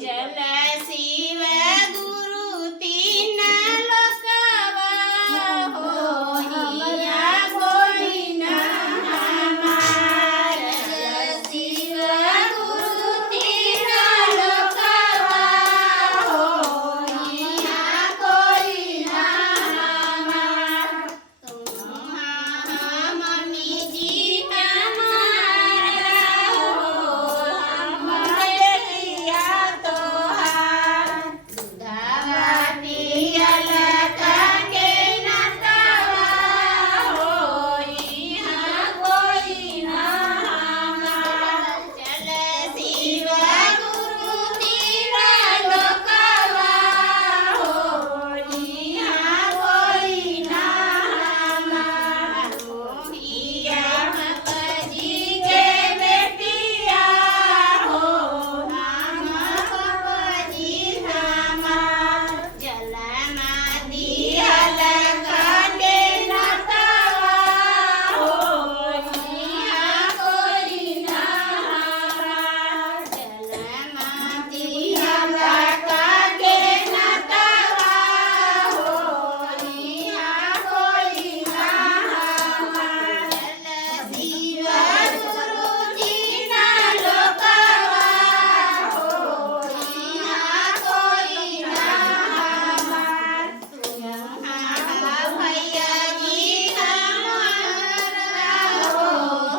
जल शिव गुरु तीन लोकवा होइया कोई ना हमार शिव गुरु तीन लोकवा होइया कोई ना हमार मनी जी हमारा हो हमारे लिया तोहार दुधावा पियल काके नतवा होइहा कोई ना हमार चल शिव गुरु तीन लोकवा होइहा कोई ना हमार होइया जी के बेटिया हो नाम जी हमार जलमा दियल काटे नतवा होइहा कोई ना हमार जलमा दियल काटे नतवा होइहा कोई ना हमार शिव गुरु तीन लोकवा होइहा कोई ना हमार भैया जी हमारा हो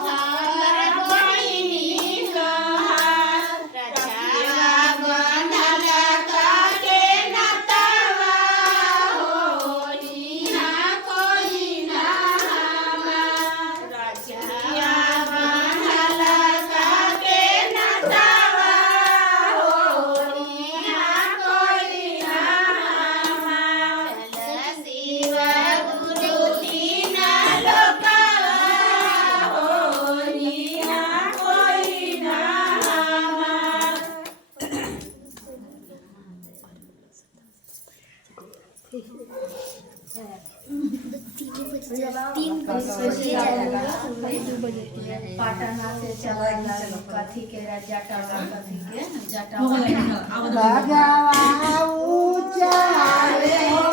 हमर बहिनी लोहार रछावा बंधल काटे नतवा होइहा कोई ना हमार रछावा बंधल काटे नतवा होइहा कोई ना हमार शिव गुरु तीन लोकवा होइहा कोई ना हमार पटना से चला कथी के जटावा कथी के जटावा भगवा ऊंचा रे हो